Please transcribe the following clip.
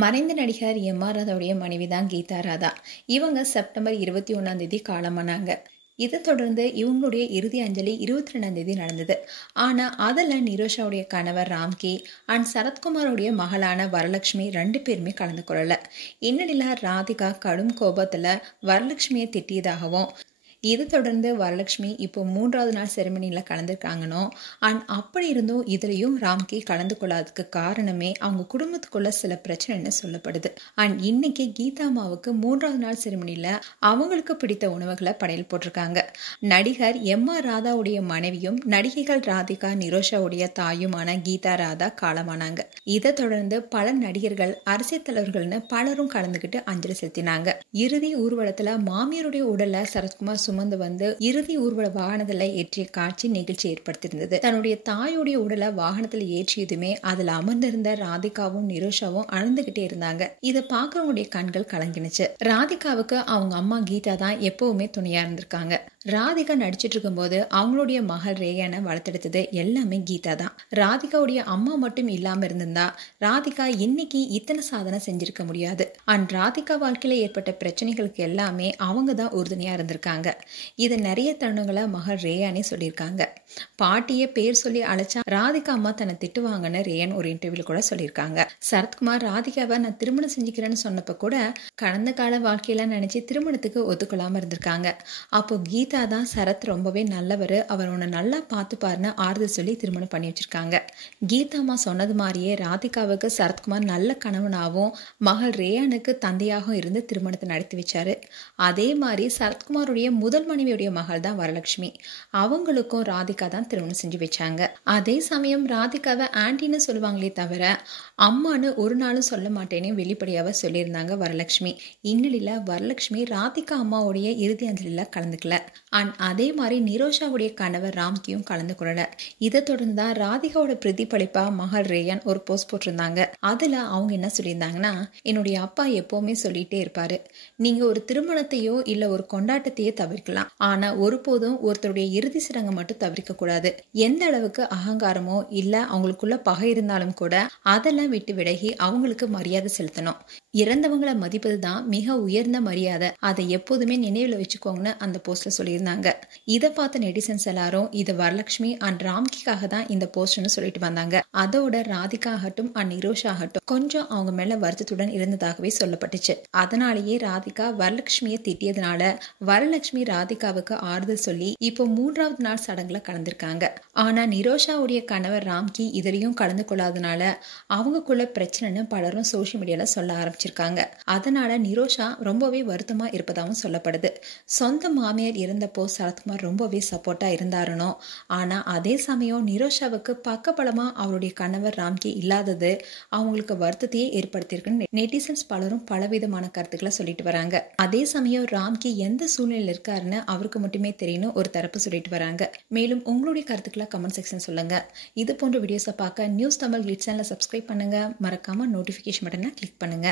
மறைந்த நடிகர் எம்.ஆர். ராதாவுடைய மனைவி தான் கீதா ராதா. இவங்க செப்டம்பர் 21 காலமானாங்க. இதை தொடர்ந்து இவங்களுடைய இறுதி அஞ்சலி 22 நடந்தது. ஆனா அதுல நிரோஷாவுடைய கணவர் ராம்கி அண்ட் சரத்குமாரோடைய மகளான வரலட்சுமி 2 பேருமே கலந்து கொள்ளல. இந்நிலையில ராதிகா கடும் கோபத்துல வரலட்சுமியை திட்டியதாகவும், இதை தொடர்ந்து வரலட்சுமி இப்போ 3வது நாள் செரமனியில் கலந்துருக்காங்கன்னோ, அண்ட் அப்படி இருந்தும் இதுலேயும் ராம்கி கலந்து கொள்ளாததுக்கு காரணமே அவங்க குடும்பத்துக்குள்ள சில பிரச்சனைன்னு சொல்லப்படுது. அண்ட் இன்னைக்கு கீதா அம்மாவுக்கு 3வது நாள் செரமனியில் அவங்களுக்கு பிடித்த உணவுகளை படையல் போட்டிருக்காங்க. நடிகர் எம்.ஆர். ராதாவுடைய மனைவியும் நடிகைகள் ராதிகா நிரோஷாவுடைய தாயுமான கீதா ராதா காலமானாங்க. இதை தொடர்ந்து பல நடிகர்கள், அரசியல் தலைவர்கள்னு பலரும் கலந்துக்கிட்டு அஞ்சலி செலுத்தினாங்க. இறுதி ஊர்வலத்துல மாமியாருடைய உடலை சரத்குமார் சுமந்து வந்து இறுதி ஊர்வல வாகனத்துல ஏற்றிய காட்சி நிகழ்ச்சி ஏற்படுத்தியிருந்தது. தன்னுடைய தாயுடைய உடலை வாகனத்துல ஏற்றியதுமே அதுல அமர்ந்திருந்த ராதிகாவும் நிரோஷாவும் அழுந்துகிட்டே இருந்தாங்க. இதை பார்க்கறவங்களுடைய கண்கள் கலங்கினுச்சு. ராதிகாவுக்கு அவங்க அம்மா கீதா தான் எப்பவுமே துணையா இருந்திருக்காங்க. ராதிகா நடிச்சிட்டு இருக்கும் போது அவங்களுடைய மகள் ரேயானை வளர்த்தெடுத்தது எல்லாமே கீதா தான். ராதிகாவுடைய அம்மா மட்டும் இல்லாம இருந்திருந்தா ராதிகா இன்னைக்கு இத்தனை சாதனை செஞ்சிருக்க முடியாது. அண்ட் ராதிகா வாழ்க்கையில ஏற்பட்ட பிரச்சனைகளுக்கு எல்லாமே அவங்க தான் உறுதுணையா இருந்திருக்காங்க. இதை நிறைய தருணங்களை மகள் ரேயானே சொல்லியிருக்காங்க. பாட்டிய பேர் சொல்லி அழைச்சா ராதிகா அம்மா தன்னை திட்டுவாங்கன்னு ரேயான் ஒரு இன்டர்வியூல கூட சொல்லியிருக்காங்க. சரத்குமார் ராதிகாவை நான் திருமணம் செஞ்சுக்கிறேன்னு சொன்னப்ப கூட கடந்த கால வாழ்க்கையில நினைச்சு திருமணத்துக்கு ஒத்துக்கொள்ளாம இருந்திருக்காங்க. அப்போ கீதா தான் சரத் ரொம்பவே நல்லவர், அவர் உன்னை நல்லா பார்த்துப்பாருன்னு ஆறுதல் சொல்லி திருமணம் பண்ணி வச்சிருக்காங்க. கீதா அம்மா சொன்னது மாதிரியே ராதிகாவுக்கு சரத்குமார் நல்ல கணவனாகவும் மகள் ரேயானுக்கு தந்தையாகவும் இருந்து திருமணத்தை நடத்தி வச்சாரு. அதே மாதிரி சரத்குமாருடைய முதல் மனைவியுடைய மகள் தான் வரலட்சுமி. அவங்களுக்கும் ராதிகா தான் திருமணம் செஞ்சு வச்சாங்க. அதே சமயம் ராதிகாவை ஆண்டின்னு சொல்லுவாங்களே தவிர அம்மானு ஒரு நாளும் சொல்ல மாட்டேன்னு வெளிப்படையாவ சொல்லியிருந்தாங்க வரலட்சுமி. இந்நிலையில வரலட்சுமி ராதிகா அம்மாவுடைய இறுதி அஞ்சலில கலந்துக்கல. அண்ட் அதே மாதிரி நிரோஷாவுடைய கணவர் ராம்கியும் கலந்து கொள்ளல. இதை தொடர்ந்து தான் ராதிகாவோட பிரதிபலிப்பா மகள் ரேயான் ஒரு போஸ்ட் போட்டிருந்தாங்க. அதுல அவங்க என்ன சொல்லியிருந்தாங்கன்னா, என்னுடைய அப்பா எப்பவுமே சொல்லிட்டே இருப்பாரு, நீங்க ஒரு திருமணத்தையோ இல்ல ஒரு கொண்டாட்டத்தையோ தவிர்க்கலாம், ஆனா ஒருபோதும் ஒருத்தருடைய இறுதி சடங்கை மட்டும் தவிர்க்க கூடாது. எந்த அளவுக்கு அகங்காரமோ இல்ல அவங்களுக்குள்ள பகை இருந்தாலும் கூட அதெல்லாம் விட்டு விலகி அவங்களுக்கு மரியாதை செலுத்தணும். இறந்தவங்களை மதிப்பது தான் மிக உயர்ந்த மரியாதை, அதை எப்போதுமே நினைவுல வச்சுக்கோங்கன்னு அந்த போஸ்ட்ல சொல்லியிருந்தாங்க. இதை பார்த்த நெட்டிசன்ஸ் எல்லாரும் இது வரலட்சுமி அண்ட் ராம்கிக்காக தான் இந்த போஸ்ட்னு சொல்லிட்டு வந்தாங்க. அதோட ராதிகா ஆகட்டும் அண்ட் நிரோஷா ஆகட்டும் கொஞ்சம் அவங்க மேல வருத்தத்துடன் இருந்ததாகவே சொல்லப்பட்டுச்சு. அதனாலேயே ராதிகா வரலட்சுமியை திட்டியதுனால வரலட்சுமி ராதிகாவுக்கு ஆறுதல் சொல்லி இப்போ 3வது நாள் சடங்குல கலந்திருக்காங்க. ஆனா நிரோஷாவுடைய கணவர் ராம்கி இதுலயும் கலந்து கொள்ளாதனால அவங்களுக்குள்ள பிரச்சனைன்னு பலரும் சோசியல் மீடியால சொல்ல ஆரம்பிச்சிருக்காங்க. அதனால நிரோஷா ரொம்பவே வருத்தமா இருப்பதாகவும் சொல்லப்படுது. சொந்த மாமியார் இருந்தப்போ சரத்குமார் ரொம்பவே சப்போர்ட்டா இருந்தாருனோ, ஆனா அதே சமயம் நிரோஷாவுக்கு பக்கபலமா அவருடைய கணவர் ராம்கி இல்லாதது அவங்களுக்கு வருத்தத்தையே ஏற்படுத்தியிருக்குன்னு நெட்டிசன்ஸ் பலரும் பலவிதமான கருத்துக்களை சொல்லிட்டு வராங்க. அதே சமயம் ராம்கி எந்த சூழ்நிலையில் இருக்காருன்னு அவருக்கு மட்டுமே தெரியும் ஒரு தரப்பு சொல்லிட்டு வராங்க. மேலும் உங்களுடைய கருத்துக்களை கமெண்ட் செக்ஷன் சொல்லுங்க. இது போன்ற வீடியோஸை பார்க்க நியூஸ் தமிழ் கிளிட்ஸ் சேனலை சப்ஸ்கிரைப் பண்ணுங்க. மறக்காம நோட்டிபிகேஷன் பட்டனை கிளிக் பண்ணுங்க.